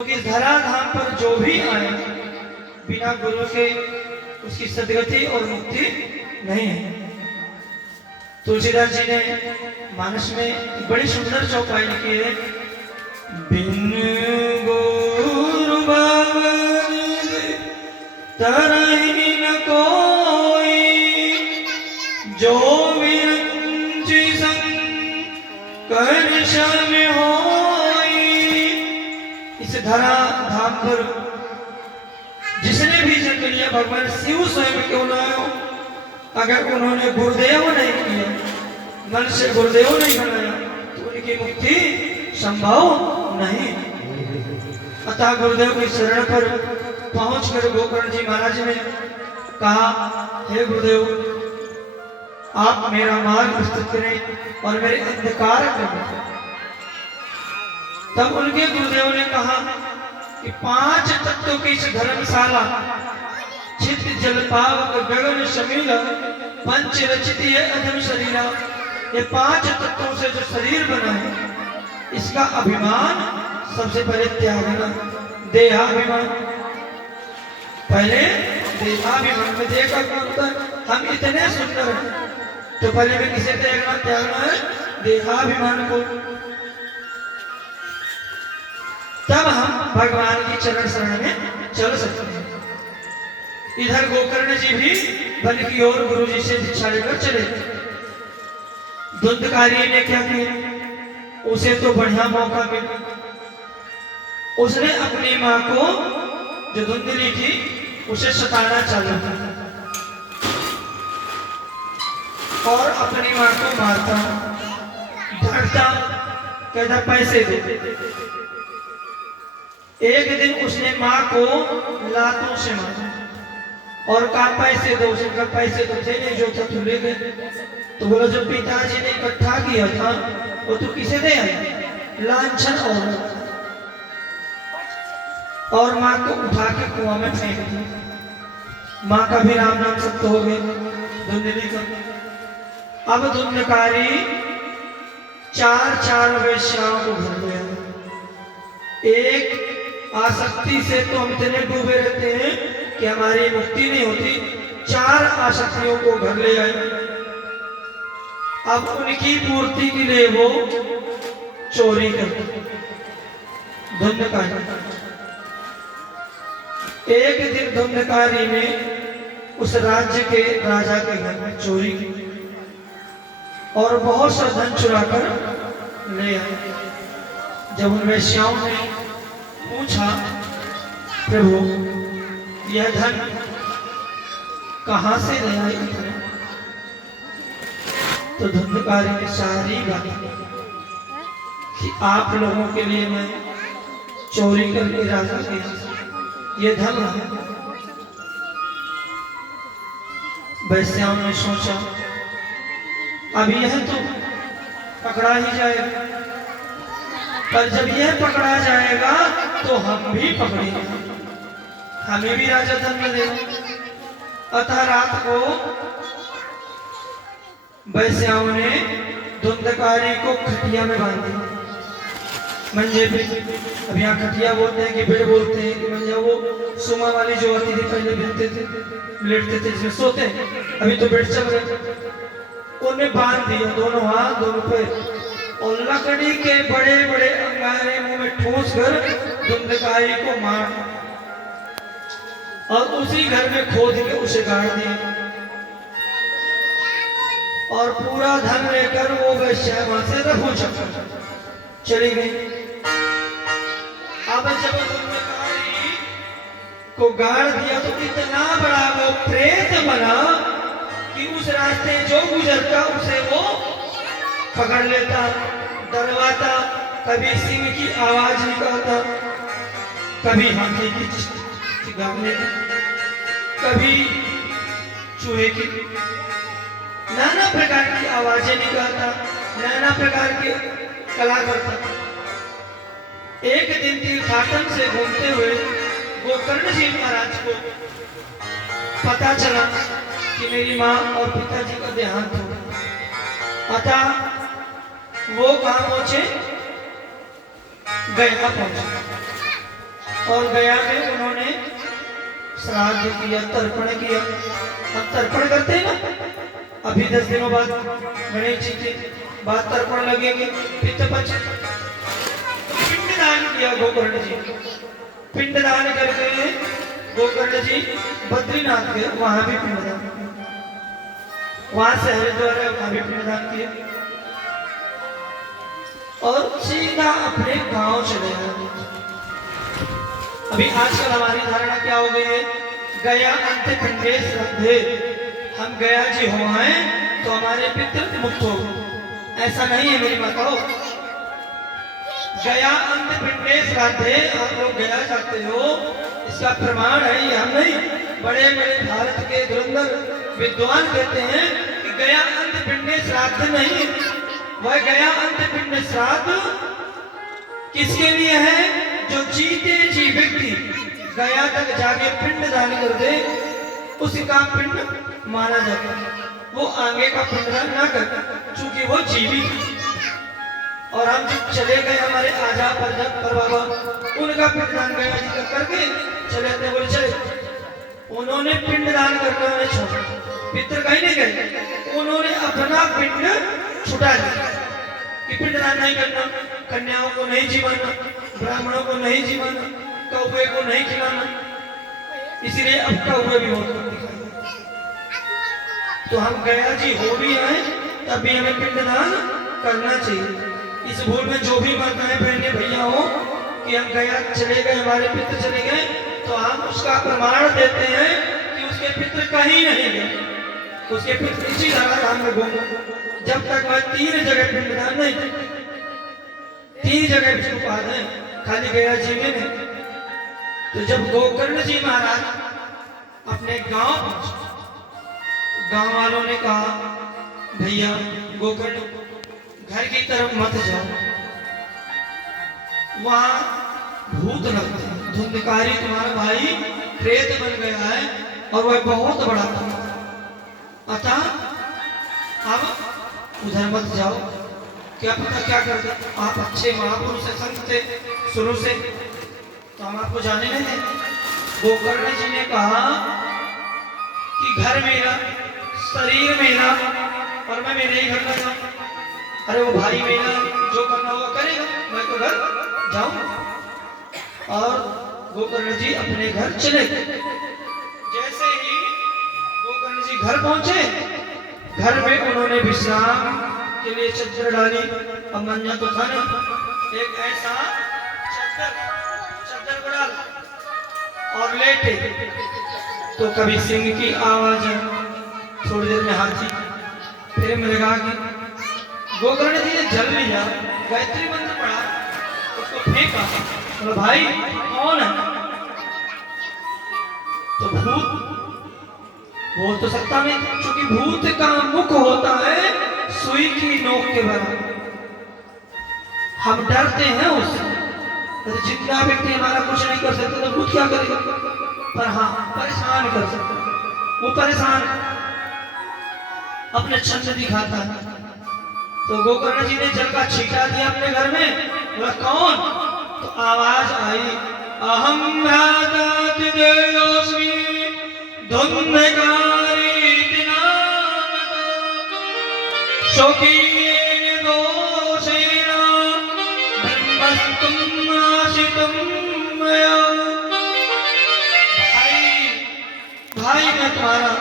क्योंकि धराधाम पर जो भी आए बिना गुरु के उसकी सदगति और मुक्ति नहीं है। तुलसीदास जी ने मानस में बड़ी सुंदर चौपाई लिखी है। बिन गुरु तरहि न कोई, जो विरंचि संकर शम होई। इस धरा धाम पर जिसने भी जन्म लिया, भगवान शिव स्वयं क्यों ना हो, अगर उन्होंने गुरुदेव नहीं किया, मन से गुरुदेव नहीं बनाया, तो उनकी मुक्ति संभव नहीं। अतः गुरुदेव की शरण पर पहुंचकर गोकर्ण जी महाराज ने कहा, हे गुरुदेव, आप मेरा मार्ग प्रस्तुत करें और मेरे अंधकार करें। तब उनके गुरुदेव ने कहा कि 5 तत्वों की इस धर्मशाला, चित जल पावक गगन शमील, पंच रचित ये अधम शरीरा, ये 5 तत्वों से जो शरीर बना है, इसका अभिमान सबसे पहले त्यागना। देहाभिमान, पहले देहाभिमान में देखा क्या होता है, हम इतने सुंदर हैं, तो पहले में किसे त्यागना है? देहाभिमान को। तब हम भगवान की चरण शरण में चल सकते हैं। इधर गोकर्ण जी भी वन की ओर गुरु जी से दीक्षा लेकर चले। धुंधकारी ने क्या किया, उसे तो बढ़िया मौका मिला। उसने अपनी मां को, जो धुंधली थी, उसे सताना चालू किया और अपनी मां को मारता, धड़ता, कहता पैसे दो। एक दिन उसने मां को लातों से मारा और कहा पैसे दो। उसने कहा पैसे तो थे नहीं, जो था तू ले गए। तो बोला, जो पिताजी ने इकट्ठा किया था वो तू किसे दे आया? लांछन। और मां को उठा के कुआं में फेंक दिया। मां का भी राम नाम सत्य हो गया, धुंधली का। अब धुंधकारी 4 वेश्याओं को घर ले आया। एक आसक्ति से तो हम इतने डूबे रहते हैं कि हमारी मुक्ति नहीं होती। 4 आसक्तियों को घर ले आए। अब उनकी पूर्ति के लिए वो चोरी करते। धुंधकारी एक दिन धुंधकारी ने उस राज्य के राजा के घर में चोरी की और बहुत सा धन चुरा कर ले आए। जब उन वेश्याओं ने पूछा, प्रभु यह धन कहां से ले आई? तो धुंधकारी ने सारी बात कि आप लोगों के लिए मैं चोरी करके राजा के ये धन है। वैश्याओं ने सोचा, अब यह तो पकड़ा ही जाएगा, पर जब यह पकड़ा जाएगा तो हम भी पकड़ेंगे, हमें भी राजा धन मिलेगा। अतः रात को वैश्याओं ने धुंधकारी को खटिया में बांध दिया, मंजे पे। अब यहाँ खटिया बोलते हैं कि बेड बोलते हैं कि मंजा, वो सुमा वाली जो आती थी पहले लेटते थे जिसमें सोते हैं, अभी तो बेड चल रहे। उन्हें बांध दिया, दोनों हाथ दोनों पैर, और लकड़ी के बड़े बड़े अंगारे मुंह में ठूस कर धुंधकारी को मार और उसी घर में खोद के उसे गाड़ दिया और पूरा धन लेकर वो वैश्या वहां से रफू चक्कर चली गई। अब जब धुंधकारी को गाड़ दिया तो इतना बड़ा वो प्रेत बना कि उस रास्ते जो गुजरता उसे वो पकड़ लेता, डरवाता। कभी सिंह की आवाज निकालता, कभी हाथी की चिल्लाने, कभी चूहे की, नाना प्रकार की आवाजें निकालता, नाना प्रकार के कला करता। एक दिन तीर्थाटन से घूमते हुए गोकर्ण जी महाराज को पता चला कि मेरी माँ और पिताजी का देहांत हो गया। अतः वो कहाँ पहुंचे? गया पहुंचे। और गया में उन्होंने श्राद्ध किया, तर्पण किया। हम तर्पण करते हैं ना, अभी 10 दिनों बाद गणेश जी के बाद तर्पण लगेंगे, पितृपक्ष। पिंडदान किया गोकर्ण जी, पिंडदान करके गोकर्ण जी बद्रीनाथ गए, वहां भी पिंडदान, वहां से हरिद्वार है, वहां भी पिंडदान किया और सीधा अपने गांव चले आए। अभी आजकल हमारी धारणा क्या हो गई है, गया अंत पिंडे श्रद्धे, हम गया जी हो हैं तो हमारे पितृ मुक्त हो। ऐसा नहीं है मेरी माताओं, गया अंत पिंडे श्राद्धे, आप लोग गया जाते हो, इसका प्रमाण है ये हम नहीं, बड़े बड़े भारत के धुरंधर विद्वान कहते हैं कि गया अंत पिंडे श्राद्ध नहीं, वह गया अंत पिंड श्राद्ध किसके लिए है, जो जीते जी व्यक्ति गया तक जाके पिंड दान कर दे, उसका पिंड माना जाता है, वो आगे का पिंडदान ना कर, चूंकि वो जीवित। और हम जब चले गए हमारे आजा पर बाबा, उनका पिंडदान गया जी तक करके चले थे, बोले चले, उन्होंने पिंडदान करना नहीं छोड़ा, पितृ कहीं नहीं गए, उन्होंने अपना पिंड छुटा दिया कि पिंडदान नहीं करना, कन्याओं को नहीं जीवाना, ब्राह्मणों को नहीं जीवाना, कौवे को नहीं खिलाना, इसलिए अब कौवे भी बहुत कम दिखाई। तो हम गया जी हो भी आए तब भी हमें पिंडदान करना चाहिए। इस भूल में जो भी माताएं बहनें भैया हो कि हम गया चले गए, हमारे पितृ चले गए, तो हम उसका प्रमाण देते हैं कि उसके पितृ कहीं नहीं गए, उसके पितृ इसी धाम में घूम, जब तक वह 3 जगह पिंडदान नहीं, 3 जगह विष्णु पाद है, खाली गया जी में नहीं। तो जब गोकर्ण जी महाराज अपने गांव पहुंचे, गांव वालों ने कहा भैया गोकर्ण घर की तरफ मत जाओ, वहां भूत लगते हैं, धुंधकारी तुम्हारा भाई प्रेत बन गया है और वह बहुत बड़ा था, अतः अब उधर मत जाओ, क्या पता क्या करते, आप अच्छे महापुरुष से संत थे शुरू से, तो हम आपको जाने नहीं दें। गोकर्ण जी ने कहा कि घर मेरा, शरीर मेरा, और मैं मेरे ही घर में जाऊं, अरे वो भाई मेरा जो करना होगा करेगा, मैं तो घर जाऊं। और गोकर्ण जी अपने घर चले गए। जैसे ही गोकर्ण जी घर पहुंचे, घर में उन्होंने विश्राम के लिए चद्दर डाली, अब मंजा तो था नहीं, एक ऐसा चद्दर को डाला और लेटे, तो कभी सिंह की आवाज, थोड़ी देर में हाथी, फिर मृगा की। गोकर्ण जी ने जल लिया, गायत्री मंत्र पढ़ा, उसको फेंका, बोला भाई कौन है, तो भूत बोल तो सकता नहीं, क्योंकि भूत का मुख होता है सुई की नोक के बराबर, हम डरते हैं उससे, तो जितना व्यक्ति हमारा कुछ नहीं कर सकते तो भूत क्या करेगा, पर हाँ परेशान कर सकते, वो परेशान अपने छंद दिखाता है। तो गोकर्ण जी ने जल का छींटा दिया अपने घर में, बोला कौन, तो आवाज आई, अहम भ्रातातिदेयोस्मि धुंधकारी दिनामतो शोकीन दोषेण ब्रह्मस्तुम आशितुम मया। भाई मैं तुम्हारा